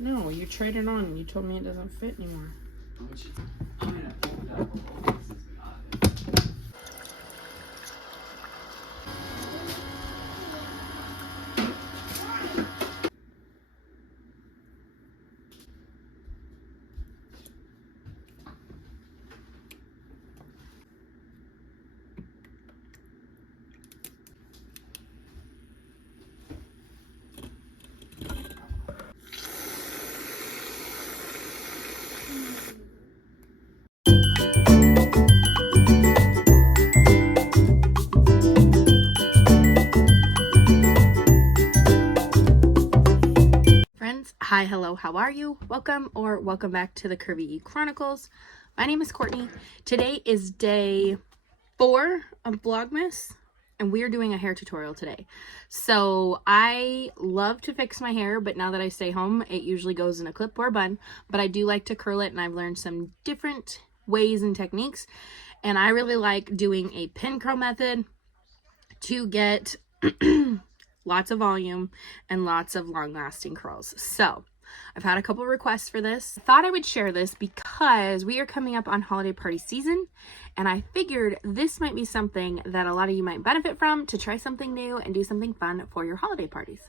No, you tried it on and you told me it doesn't fit anymore. Hi, hello, how are you? Welcome back to the Curvy E Chronicles. My name is Courtney. Today is day 4 of Vlogmas, and we are doing a hair tutorial today. So I love to fix my hair, but now that I stay home, it usually goes in a clip or a bun, but I do like to curl it, and I've learned some different ways and techniques, and I really like doing a pin curl method to get lots of volume and lots of long-lasting curls. So I've had a couple requests for this. I thought I would share this because we are coming up on holiday party season, and I figured this might be something that a lot of you might benefit from, to try something new and do something fun for your holiday parties.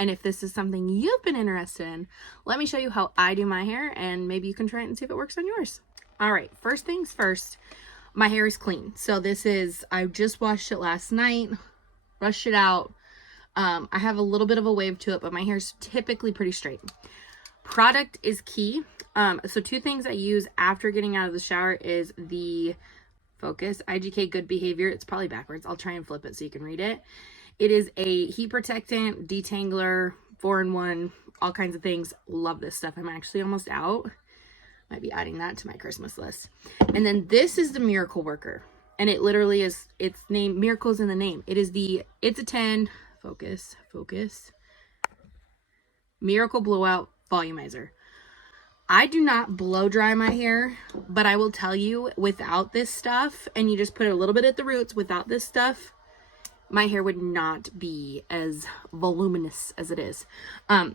And if this is something you've been interested in, let me show you how I do my hair, and maybe you can try it and see if it works on yours. All right, first things first, my hair is clean. So this is, I just washed it last night, brushed it out. I have a little bit of a wave to it, but my hair's typically pretty straight. Product is key. So 2 things I use after getting out of the shower is the Focus IGK Good Behavior. It's probably backwards. I'll try and flip it so you can read it. It is a heat protectant, detangler, 4-in-1, all kinds of things. Love this stuff. I'm actually almost out. Might be adding that to my Christmas list. And then this is the Miracle Worker. And it literally is, its name, Miracle's in the name. It's a 10, focus, Miracle Blowout Volumizer. I do not blow dry my hair, but I will tell you, without this stuff, and you just put a little bit at the roots, without this stuff, my hair would not be as voluminous as it is.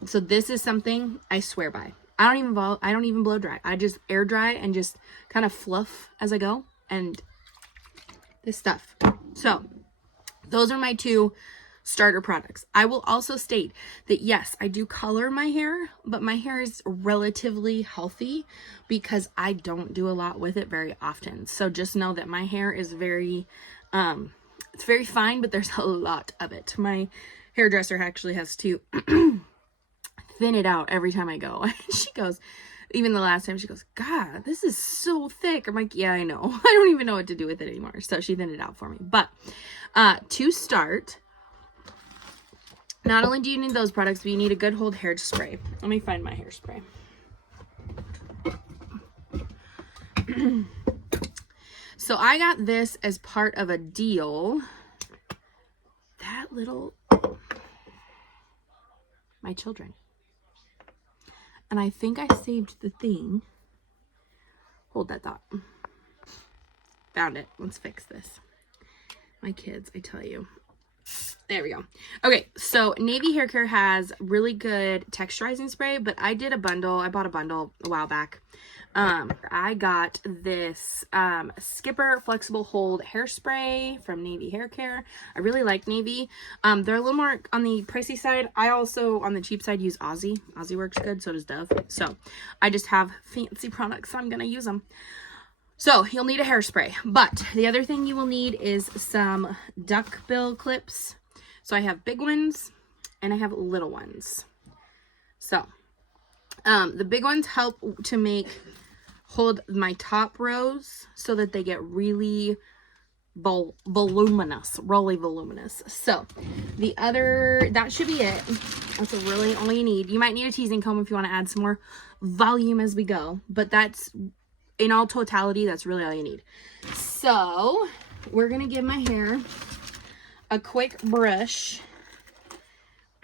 So this is something I swear by. I don't even blow dry. I just air dry and just kind of fluff as I go, and this stuff. So those are my 2 starter products. I will also state that yes, I do color my hair, but my hair is relatively healthy because I don't do a lot with it very often. So just know that my hair is very, it's very fine, but there's a lot of it. My hairdresser actually has to thin it out every time I go. She goes, even the last time, she goes, God, this is so thick. I'm like, yeah, I know. I don't even know what to do with it anymore. So she thinned it out for me. But to start, not only do you need those products, but you need a good hold hairspray. Let me find my hairspray. So I got this as part of a deal. That little, my children. And I think I saved the thing. Hold that thought. Found it. Let's fix this. My kids, I tell you. There we go. Okay, so Navy Hair Care has really good texturizing spray, but I did a bundle. I bought a bundle a while back. I got this Skipper Flexible Hold Hairspray from Navy Hair Care. I really like Navy. They're a little more on the pricey side. I also, on the cheap side, use Aussie. Aussie works good, so does Dove. So I just have fancy products, so I'm going to use them. So you'll need a hairspray, but the other thing you will need is some duckbill clips. So I have big ones and I have little ones. So the big ones help to hold my top rows so that they get really voluminous, really voluminous. So the other, that should be it. That's really all you need. You might need a teasing comb if you want to add some more volume as we go, but that's, in all totality, that's really all you need. So we're gonna give my hair a quick brush.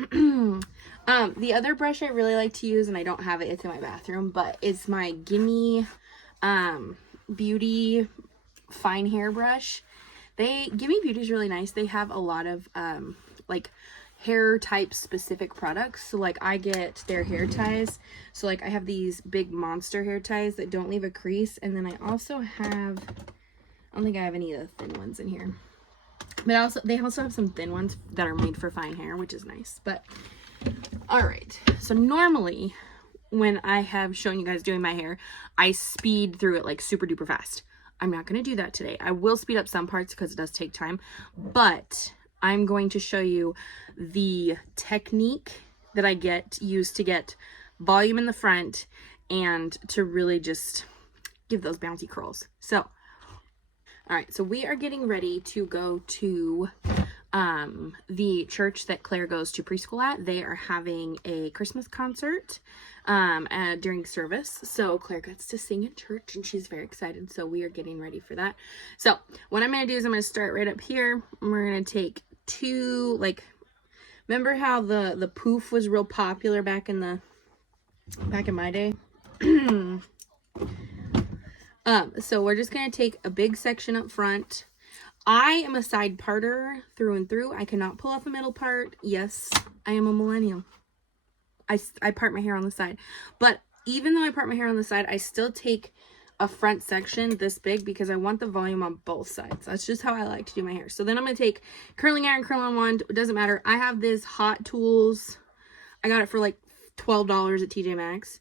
The other brush I really like to use, and I don't have it, it's in my bathroom, but it's my Gimme Beauty fine hair brush. Gimme Beauty is really nice. They have a lot of like hair type specific products. So like I get their hair ties. So like I have these big monster hair ties that don't leave a crease. And then I also have, I don't think I have any of the thin ones in here. But they also have some thin ones that are made for fine hair, which is nice. But all right. So normally when I have shown you guys doing my hair, I speed through it like super duper fast. I'm not going to do that today. I will speed up some parts because it does take time, but I'm going to show you the technique that I used to get volume in the front and to really just give those bouncy curls. So, all right, so we are getting ready to go to the church that Claire goes to preschool at. They are having a Christmas concert during service, so Claire gets to sing at church and she's very excited, so we are getting ready for that. So what I'm going to do is I'm going to start right up here, and we're going to take two, like, remember how the poof was real popular back in my day? So we're just going to take a big section up front. I am a side parter through and through. I cannot pull off a middle part. Yes, I am a millennial. I part my hair on the side. But even though I part my hair on the side, I still take a front section this big because I want the volume on both sides. That's just how I like to do my hair. So then I'm going to take curling iron, curl on wand. It doesn't matter. I have this Hot Tools. I got it for like $12 at TJ Maxx.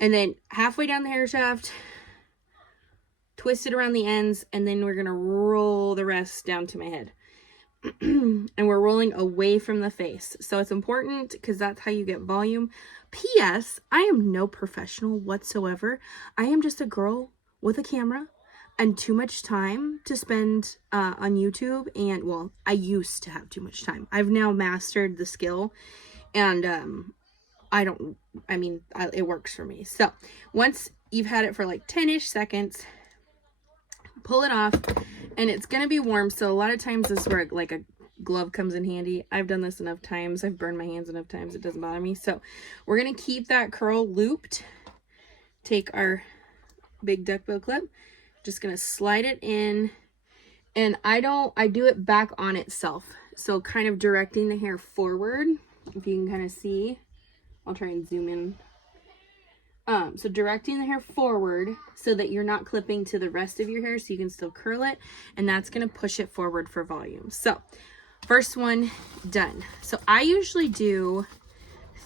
And then halfway down the hair shaft, twist it around the ends, and then we're going to roll the rest down to my head. And we're rolling away from the face. So it's important because that's how you get volume. P.S. I am no professional whatsoever. I am just a girl with a camera and too much time to spend on YouTube. And, well, I used to have too much time. I've now mastered the skill. And it works for me. So once you've had it for like 10-ish seconds, pull it off, and it's going to be warm. So a lot of times this is where like a glove comes in handy. I've done this enough times. I've burned my hands enough times. It doesn't bother me. So we're going to keep that curl looped. Take our big duckbill clip. Just going to slide it in. And I do it back on itself. So kind of directing the hair forward. If you can kind of see. I'll try and zoom in. So directing the hair forward so that you're not clipping to the rest of your hair, so you can still curl it, and that's going to push it forward for volume. So first one done. So I usually do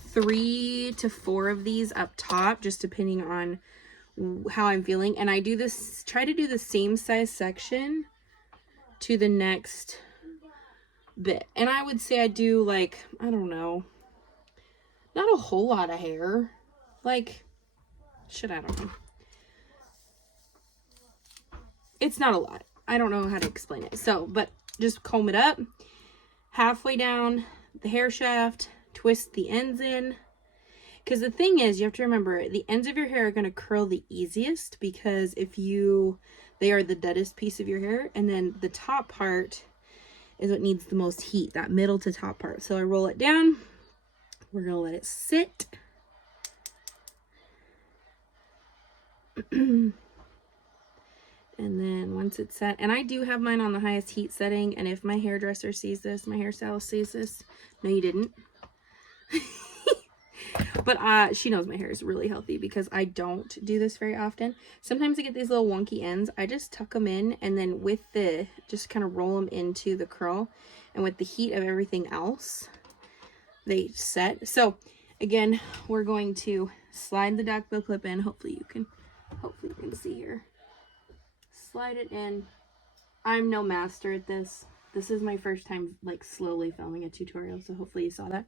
3 to 4 of these up top, just depending on how I'm feeling. And I do this, try to do the same size section to the next bit. And I would say I do like, I don't know, not a whole lot of hair. Like, I don't know. It's not a lot. I don't know how to explain it. So, but just comb it up. Halfway down the hair shaft. Twist the ends in. Because the thing is, you have to remember, the ends of your hair are going to curl the easiest. Because they are the deadest piece of your hair. And then the top part is what needs the most heat. That middle to top part. So I roll it down. We're going to let it sit. And then once it's set, and I do have mine on the highest heat setting, and if my hairdresser sees this, my hairstylist sees this, no you didn't, but she knows my hair is really healthy because I don't do this very often. Sometimes I get these little wonky ends. I just tuck them in, and then just kind of roll them into the curl, and with the heat of everything else, they set. So again, we're going to slide the duckbill clip in. Hopefully you can see here. Slide it in. I'm no master at this. This is my first time like slowly filming a tutorial, so hopefully you saw that.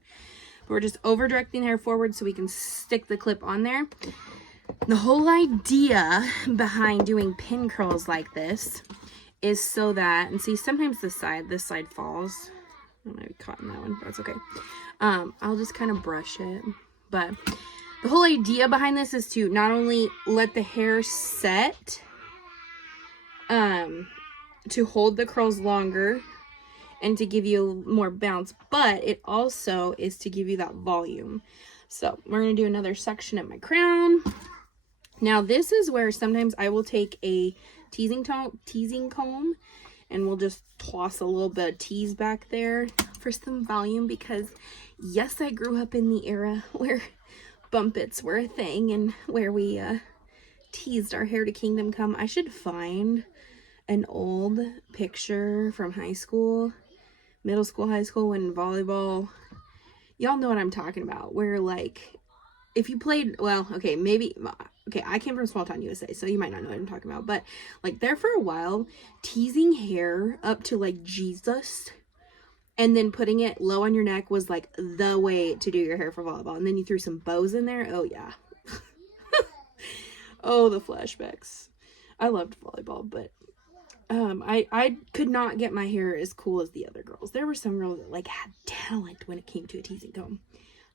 But we're just over directing the hair forward so we can stick the clip on there. The whole idea behind doing pin curls like this is so that, and see, sometimes this side falls. I might be caught in that one, but that's okay. I'll just kind of brush it. But the whole idea behind this is to not only let the hair set, to hold the curls longer and to give you more bounce, but it also is to give you that volume. So we're going to do another section at my crown. Now this is where sometimes I will take a teasing comb and we'll just toss a little bit of tease back there for some volume because, yes, I grew up in the era where bumpets were a thing and where we teased our hair to kingdom come. I should find an old picture from high school, middle school, high school, when volleyball, y'all know what I'm talking about, where like if you played, well, okay, maybe, okay, I came from small town USA, so you might not know what I'm talking about, but like there for a while, teasing hair up to like Jesus and then putting it low on your neck was like the way to do your hair for volleyball. And then you threw some bows in there. Oh yeah. Oh, the flashbacks. I loved volleyball, but I could not get my hair as cool as the other girls. There were some girls that like had talent when it came to a teasing comb.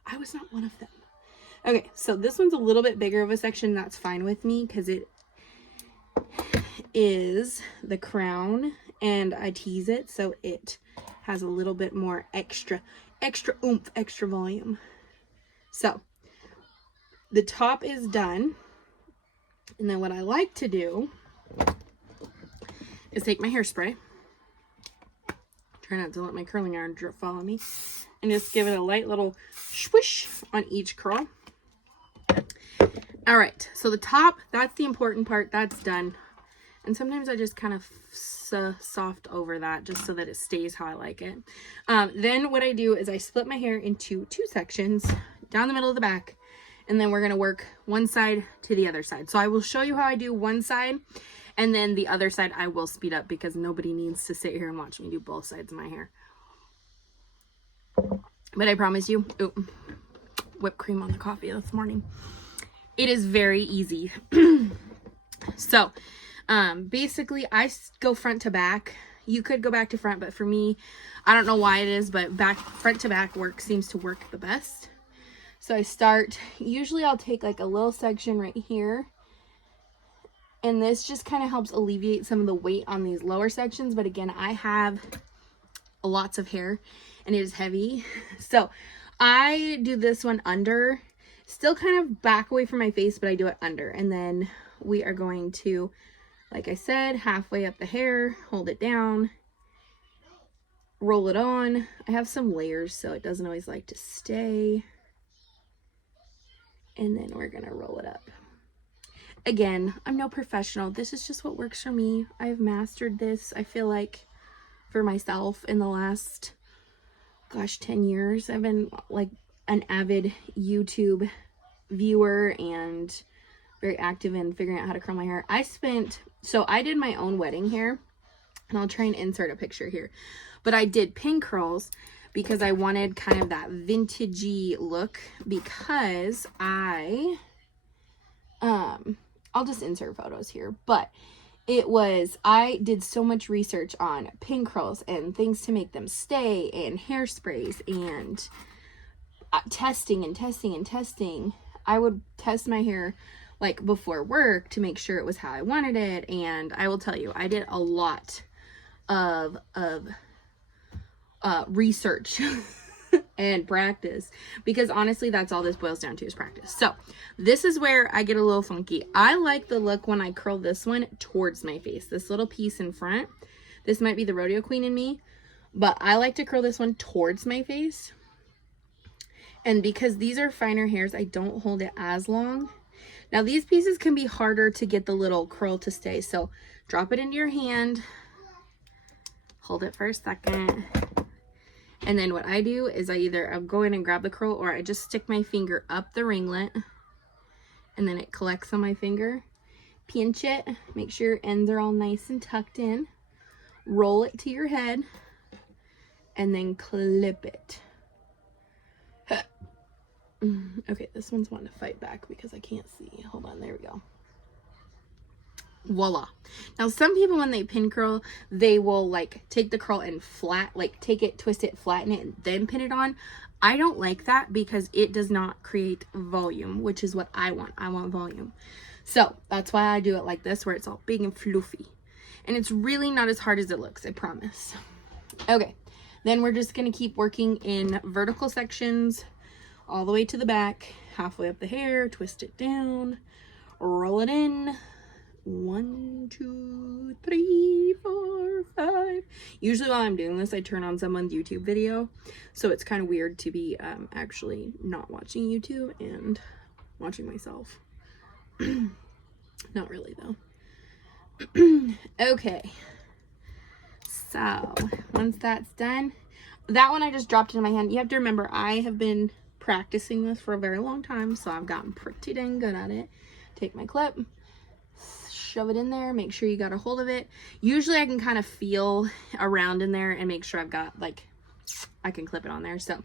I was not one of them. Okay, so this one's a little bit bigger of a section. That's fine with me because it is the crown and I tease it so it has a little bit more extra oomph, extra volume. So the top is done. And then what I like to do is take my hairspray. Try not to let my curling iron drip fall on me. And just give it a light little swish on each curl. All right, so the top, that's the important part. That's done. And sometimes I just kind of soft over that just so that it stays how I like it. Then what I do is I split my hair into two sections down the middle of the back. And then we're going to work one side to the other side. So I will show you how I do one side. And then the other side I will speed up because nobody needs to sit here and watch me do both sides of my hair. But I promise you, whipped cream on the coffee this morning. It is very easy. So, basically I go front to back. You could go back to front, but for me, I don't know why it is, but front to back seems to work the best. So I start, usually I'll take like a little section right here. And this just kind of helps alleviate some of the weight on these lower sections. But again, I have lots of hair and it is heavy. So I do this one under, still kind of back away from my face, but I do it under. And then we are going to, like I said, halfway up the hair, hold it down, roll it on. I have some layers, so it doesn't always like to stay. And then we're going to roll it up. Again, I'm no professional. This is just what works for me. I've mastered this, I feel like, for myself in the last, 10 years. I've been like an avid YouTube viewer and very active in figuring out how to curl my hair. So I did my own wedding hair, and I'll try and insert a picture here. But I did pin curls because I wanted kind of that vintagey look, because I'll just insert photos here, but I did so much research on pin curls and things to make them stay and hairsprays and testing. I would test my hair like before work to make sure it was how I wanted it. And I will tell you, I did a lot of research and practice, because honestly that's all this boils down to, is practice. So this is where I get a little funky. I like the look when I curl this one towards my face, this little piece in front. This might be the rodeo queen in me, but I like to curl this one towards my face. And because these are finer hairs, I don't hold it as long. Now these pieces can be harder to get the little curl to stay, so drop it into your hand, hold it for a second. And then what I do is I'll go in and grab the curl, or I just stick my finger up the ringlet and then it collects on my finger. Pinch it, make sure your ends are all nice and tucked in. Roll it to your head and then clip it. Okay, this one's wanting to fight back because I can't see. Hold on, there we go. Voila. Now some people, when they pin curl, they will like take the curl and take it, twist it, flatten it, and then pin it on. I don't like that because it does not create volume, which is what I want. I want volume. So that's why I do it like this, where it's all big and fluffy. And it's really not as hard as it looks, I promise. Okay, then we're just going to keep working in vertical sections all the way to the back, halfway up the hair, twist it down, roll it in, 1, 2, 3, 4, 5. Usually while I'm doing this, I turn on someone's YouTube video. So it's kind of weird to be actually not watching YouTube and watching myself. Not really though. Okay. So once that's done, that one I just dropped it in my hand. You have to remember, I have been practicing this for a very long time, so I've gotten pretty dang good at it. Take my clip, shove it in there, make sure you got a hold of it. Usually I can kind of feel around in there and make sure I've got, like, I can clip it on there. So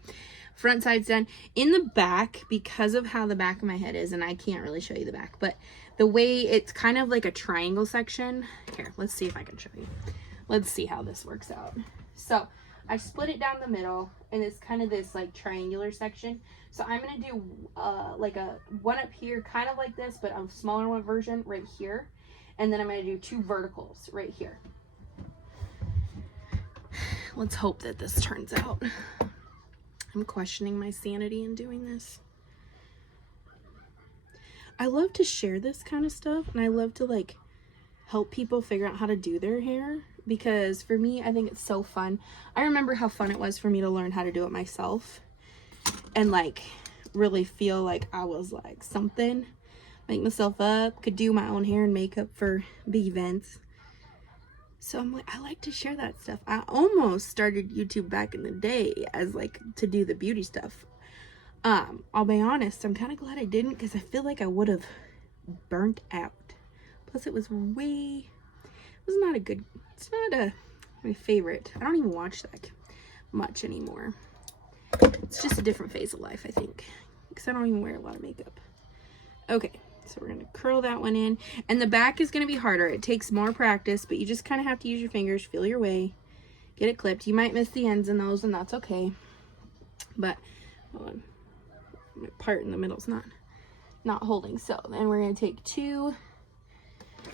front side's done. In the back, because of how the back of my head is, and I can't really show you the back, but the way it's kind of like a triangle section. Here, let's see if I can show you. Let's see how this works out. So I split it down the middle, and it's kind of this like triangular section. So I'm going to do like a one up here, kind of like this, but a smaller one version right here. And then I'm going to do 2 verticals right here. Let's hope that this turns out. I'm questioning my sanity in doing this. I love to share this kind of stuff, and I love to like help people figure out how to do their hair, because for me, I think it's so fun. I remember how fun it was for me to learn how to do it myself and like really feel like I was like something, make myself up, could do my own hair and makeup for big events. So I'm like, I like to share that stuff. I almost started YouTube back in the day as like to do the beauty stuff. I'll be honest, I'm kind of glad I didn't, because I feel like I would have burnt out. Plus it was not a good, it's not my favorite. I don't even watch that much anymore. It's just a different phase of life, I think, because I don't even wear a lot of makeup. Okay, so we're gonna curl that one in, and the back is gonna be harder. It takes more practice, but you just kind of have to use your fingers, feel your way, get it clipped. You might miss the ends in those, and that's okay. But hold on, my part in the middle is not holding. So then we're gonna take 2.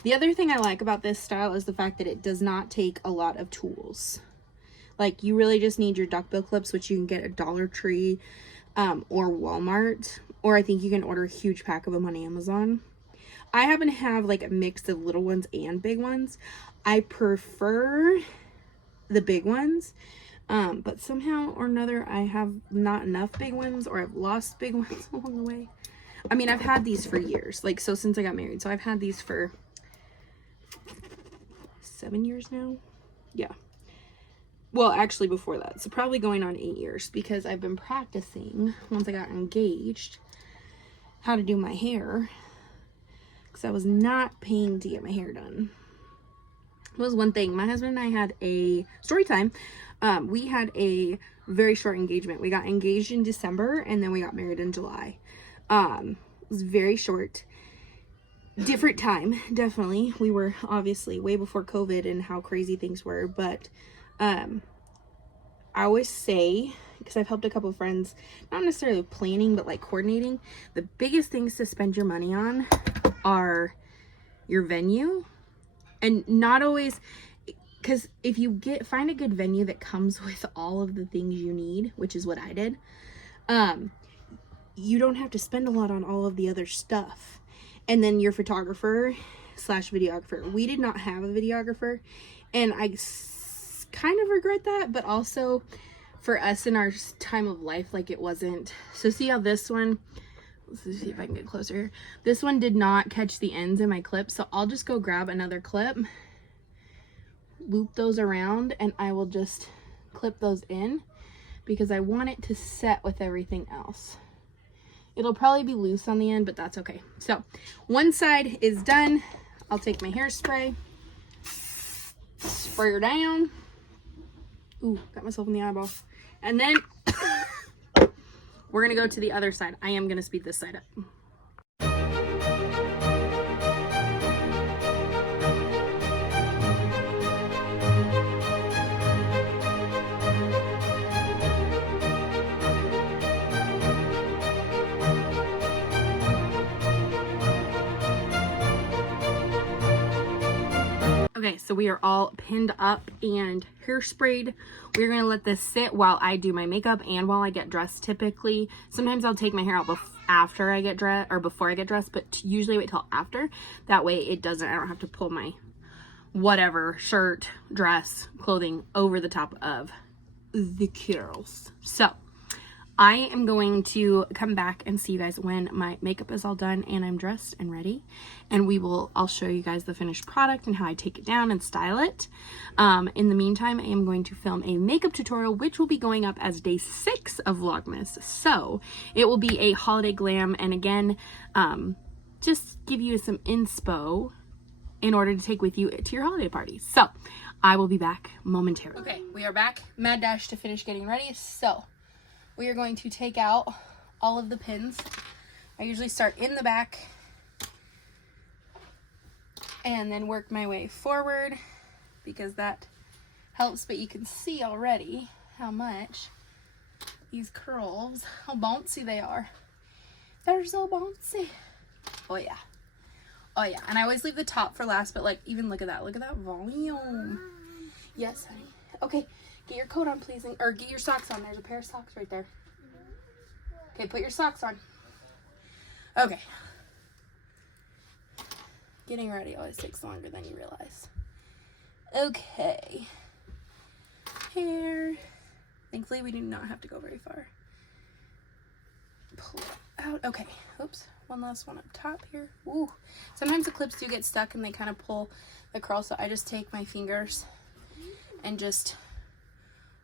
The other thing I like about this style is the fact that it does not take a lot of tools. Like, you really just need your duckbill clips, which you can get at Dollar Tree or Walmart, or I think you can order a huge pack of them on Amazon. I happen to have like a mix of little ones and big ones. I prefer the big ones, but somehow or another I have not enough big ones, or I've lost big ones along the way. I mean, I've had these for years, like, so since I got married. So I've had these for 7 years now. Yeah. Well, actually before that. So probably going on 8 years, because I've been practicing once I got engaged how to do my hair, because I was not paying to get my hair done. It was one thing. My husband and I had a story time. We had a very short engagement. We got engaged in December, and then we got married in July. It was very short. Different time, definitely. We were obviously way before COVID and how crazy things were, but I always say, because I've helped a couple of friends, not necessarily with planning, but like coordinating, the biggest things to spend your money on are your venue. And not always, because if you find a good venue that comes with all of the things you need, which is what I did, you don't have to spend a lot on all of the other stuff. And then your photographer / videographer. We did not have a videographer, and I kind of regret that, but also for us in our time of life, like, it wasn't. So see how this one, let's see if I can get closer here. This one did not catch the ends in my clip, so I'll just go grab another clip, loop those around, and I will just clip those in, because I want it to set with everything else. It'll probably be loose on the end, but that's okay. So one side is done. I'll take my hairspray, spray her down. Ooh, got myself in the eyeball. And then we're gonna go to the other side. I am gonna speed this side up. Okay, so we are all pinned up and hairsprayed. We're going to let this sit while I do my makeup and while I get dressed typically. Sometimes I'll take my hair out after I get dressed or before I get dressed, but usually wait till after. That way I don't have to pull my whatever shirt, dress, clothing over the top of the curls. So I am going to come back and see you guys when my makeup is all done and I'm dressed and ready. And I'll show you guys the finished product and how I take it down and style it. In the meantime, I am going to film a makeup tutorial, which will be going up as day 6 of Vlogmas. So it will be a holiday glam. And again, just give you some inspo in order to take with you to your holiday parties. So I will be back momentarily. Okay, we are back. Mad dash to finish getting ready. So we are going to take out all of the pins. I usually start in the back and then work my way forward because that helps, but you can see already how much these curls, how bouncy they are. They're so bouncy. Oh yeah. Oh yeah. And I always leave the top for last, but like even look at that volume. Yes, honey. Okay. Get your coat on, please, or get your socks on. There's a pair of socks right there. Okay, put your socks on. Okay. Getting ready always takes longer than you realize. Okay. Hair. Thankfully, we do not have to go very far. Pull it out. Okay. Oops. One last one up top here. Ooh. Sometimes the clips do get stuck and they kind of pull the curl, so I just take my fingers and just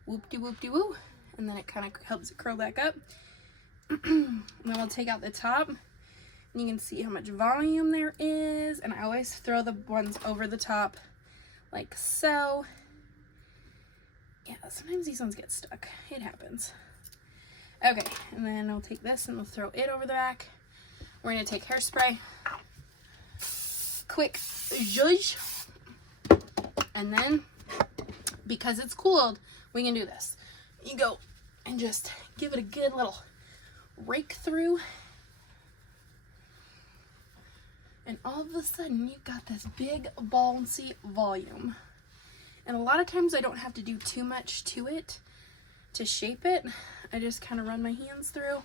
whoop-de-whoop-de-woo, and then it kind of helps it curl back up. And then we'll take out the top, and you can see how much volume there is, and I always throw the ones over the top like so. Yeah, sometimes these ones get stuck. It happens. Okay, and then I'll take this and we'll throw it over the back. We're going to take hairspray. Quick zhuzh. And then, because it's cooled, we can do this. You go and just give it a good little rake through. And all of a sudden, you've got this big, bouncy volume. And a lot of times, I don't have to do too much to it to shape it. I just kind of run my hands through.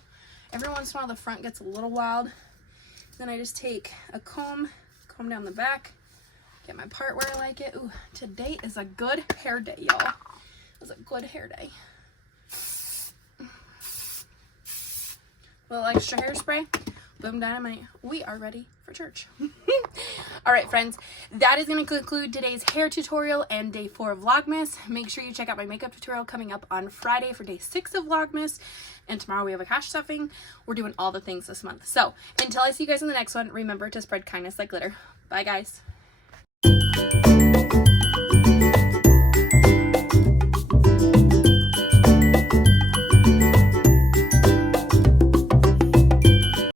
Every once in a while, the front gets a little wild. Then I just take a comb down the back, get my part where I like it. Ooh, today is a good hair day, y'all. It was a good hair day. A little extra hairspray. Boom, dynamite. We are ready for church. All right, friends, that is going to conclude today's hair tutorial and day 4 of Vlogmas. Make sure you check out my makeup tutorial coming up on Friday for day 6 of Vlogmas. And tomorrow we have a cash stuffing. We're doing all the things this month. So until I see you guys in the next one, remember to spread kindness like glitter. Bye, guys.